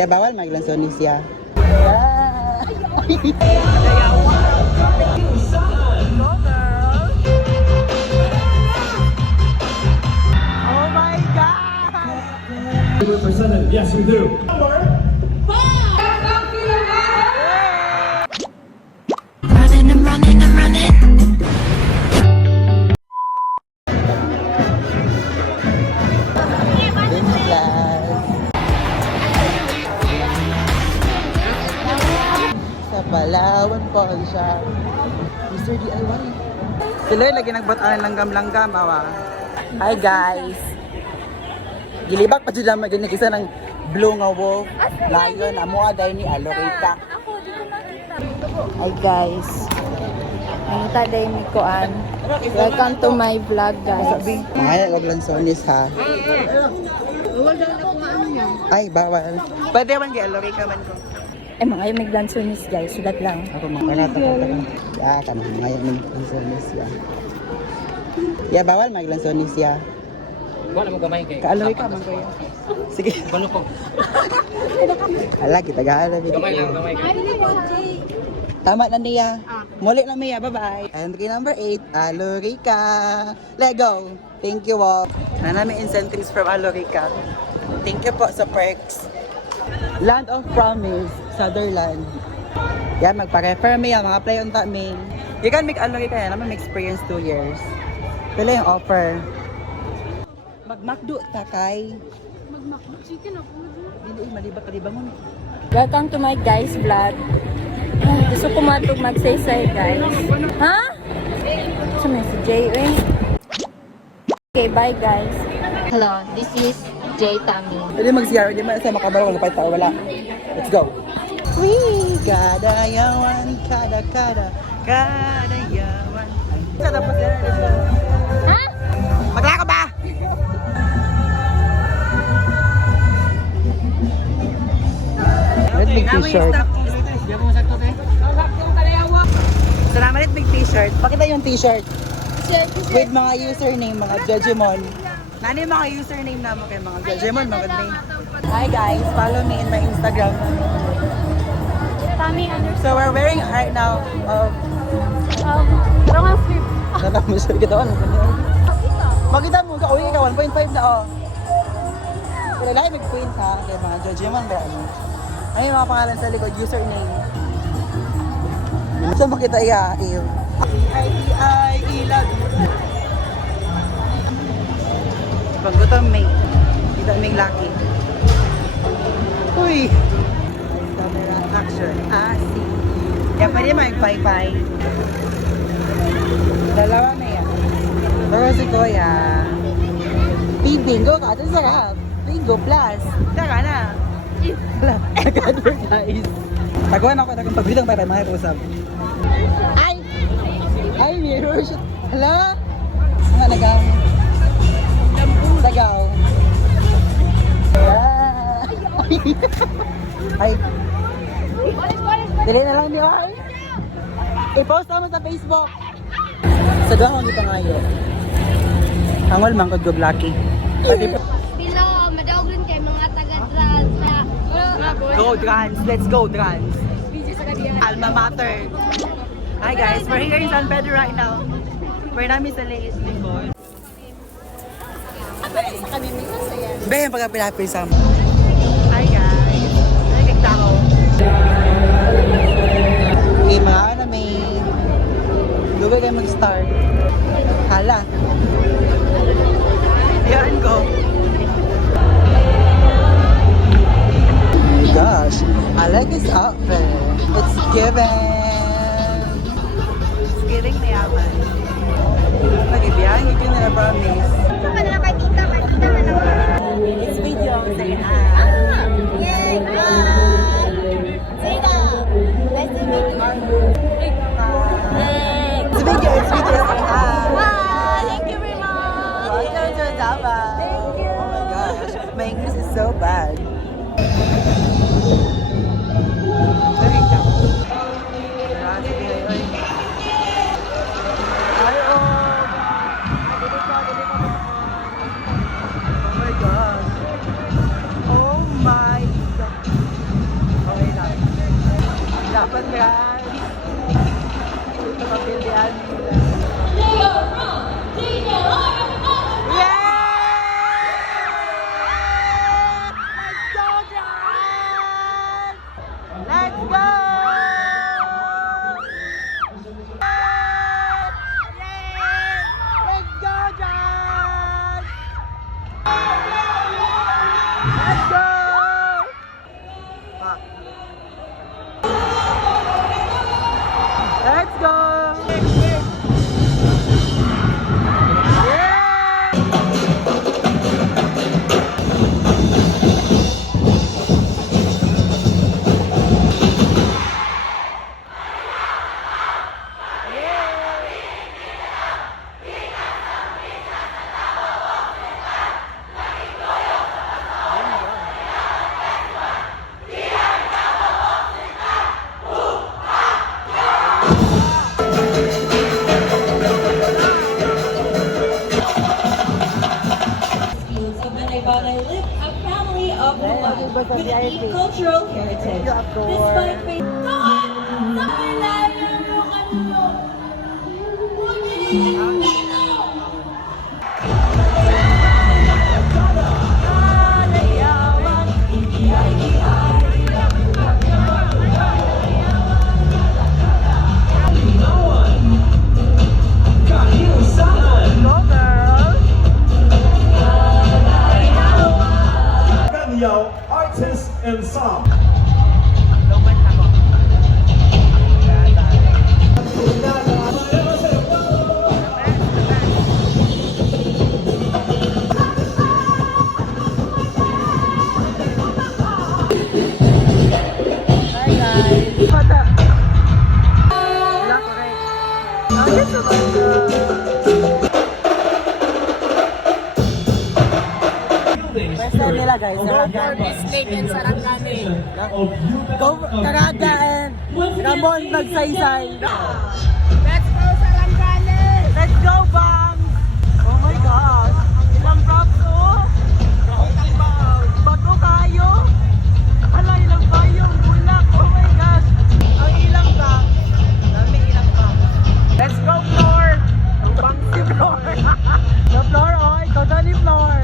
Ya, bawal maglansonis ya. Oh my God! Presented, yes we do. I'm running. Sa Palawan po siya. Mr. DIY. Sila lagi nagbataan langgam-langgam, awa. Hi guys. Gilibak pa sila maginig isa ng blue nga wolf. Lion, amo aday ni Alorita. Hi guys. Mangita day mi koan. Welcome to my vlog guys. Mga wag lansonis ha. Ay, bawal. Pwede man kay Alorita man ko. Mga yung miglansonis guys, sulat lang. Ako makarata ka lang. Ya, kanang mga yung lansonis ya. Ya, bawal maglansonis ya. Wala mo gamay kay. Kaaloy ka man kayo. Sige. Bano ko? Hala, kita gala. Gamay kay. Tama na niya. Muli na Mia. Bye-bye. Entry number 8, Alorica. Let's go. Thank you all. Na namin incentives from Alorica. Thank you po sa perks. Land of Promise, Sutherland. Yan, magpa-refer me yan. Mga play on that me. You can make Alorica yan. Naman may experience 2 years. Pila yung offer. Mag-McDo ta kay. Mag-McDo chicken ako. Dili, maliba-kaliba mo. Welcome to my guys vlog. Gusto ko matug magsaysay guys. Ha? Sumay si Jay eh. Okay, bye guys. Hello, this is Jay Tammy. Pwede mag-CR, di ba sa makabaro, wala pa tao, wala. Let's go. Wee! Kada yawan, kada yawan. Sa tapos na, let's go. Ha? Magla ka ba? Red big t-shirt. Salamat red big t-shirt. Pakita yung t-shirt. With mga username, mga Judgemon. Nani yung mga username naman kayo, mga Judgemon, mga good name. Hi guys, follow me in my Instagram. Tammy So we're wearing right now of Rongan Flip. Natapos kita ano. Makita mo ka, uwi ka 1.5 na oh. Pero lahat mag-point ha, kaya mga Judgemon ba ano. Ay yung mga pangalan sa likod, username. Saan makita iya? I love you. Paggutom may. Kita may lucky. Uy! Camera action. See. Kaya pwede mag-pay-pay. Dalawa na yan. Pero si Kuya. Bingo ka. Ito sarap. Bingo plus. Tara na. Nag-advertise. Taguan ako. Tagang pagbitang pay-pay. Mga kusap. Ay, mirror shot. Hala? Nga nagang. Tagaw. Ay. Dili na lang niyo ay. I-post naman sa Facebook. Sa doon ako dito ngayon. Angol man kod lucky. Pilo, madaog rin kayo mga taga-trans. Go Trans. Let's go Trans. Alma Mater. Hi guys, we're here in San Pedro right now. We're namin sa Leyes Licor. Be, yung pagka-pinapisa mo. Hi guys. Nagkikita ko. Okay, mga ano may lugar kayo mag-start. Hala. Yan ko. Oh my gosh. I like this outfit. It's giving. It's giving mayaman. Mag-ibiyahin, hindi ko na promise. It's video. Say hi. Yay! Zayda! Nice to meet you. It's video. It's video. Say hi. Bye! Thank you very much! Welcome to Java. Thank you! Oh my gosh. My English is so bad. Ay, oh. for VIP. cultural heritage. You adore. Despite being sa kailangan mo kanyo. Ganyo Artist Ensemble. Hi guys. Bata. Wala correct. Oh, dito ba? Pwesto nila guys, Sarangani. Go Caraga and Ramon Magsaysay. Let's go Sarangani! Let's go Bang! Oh my gosh! Ilang props oh! Bago kayo! Hala, ilang kayo! Bulak! Oh my gosh! Ang ilang bang! Dami ilang bang! Let's go Floor! Ang bang si Floor! The Floor oh! Ikaw na ni Floor!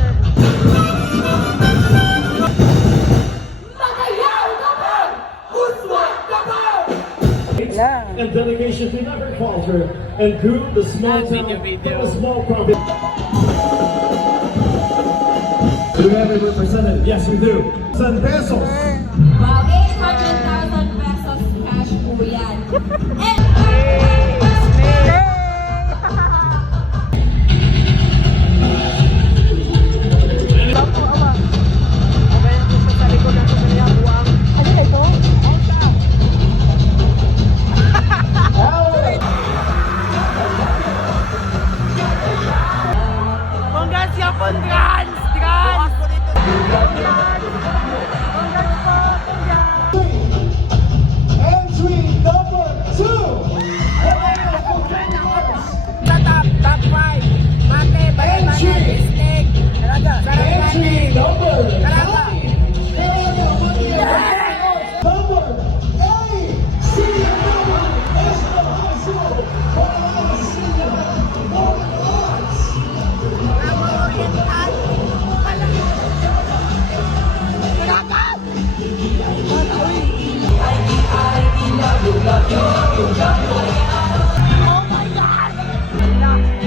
Yeah. And delegation to never falter and grew the small town from a small province. Do we have a representative? Yes, we do. San pesos. Wow, 800,000 pesos cash po yan. Entry number 2. Top 5. Mate, Balay-Balay, Bisnig, Caraga. Entry number 9. Caraga. Number 8. Senior number Esta High School. Senior for arts. Ramo Oriental.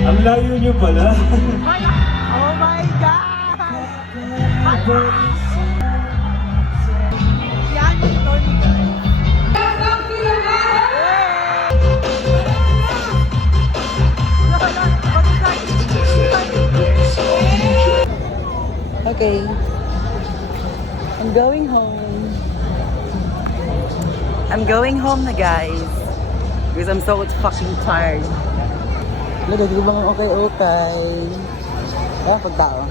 Ang layo niyo pala. Oh my God! Yan yung Tony guys. Okay. I'm going home. I'm going home na guys. Because I'm so fucking tired. Look, di ba okay. Ah, pagtao.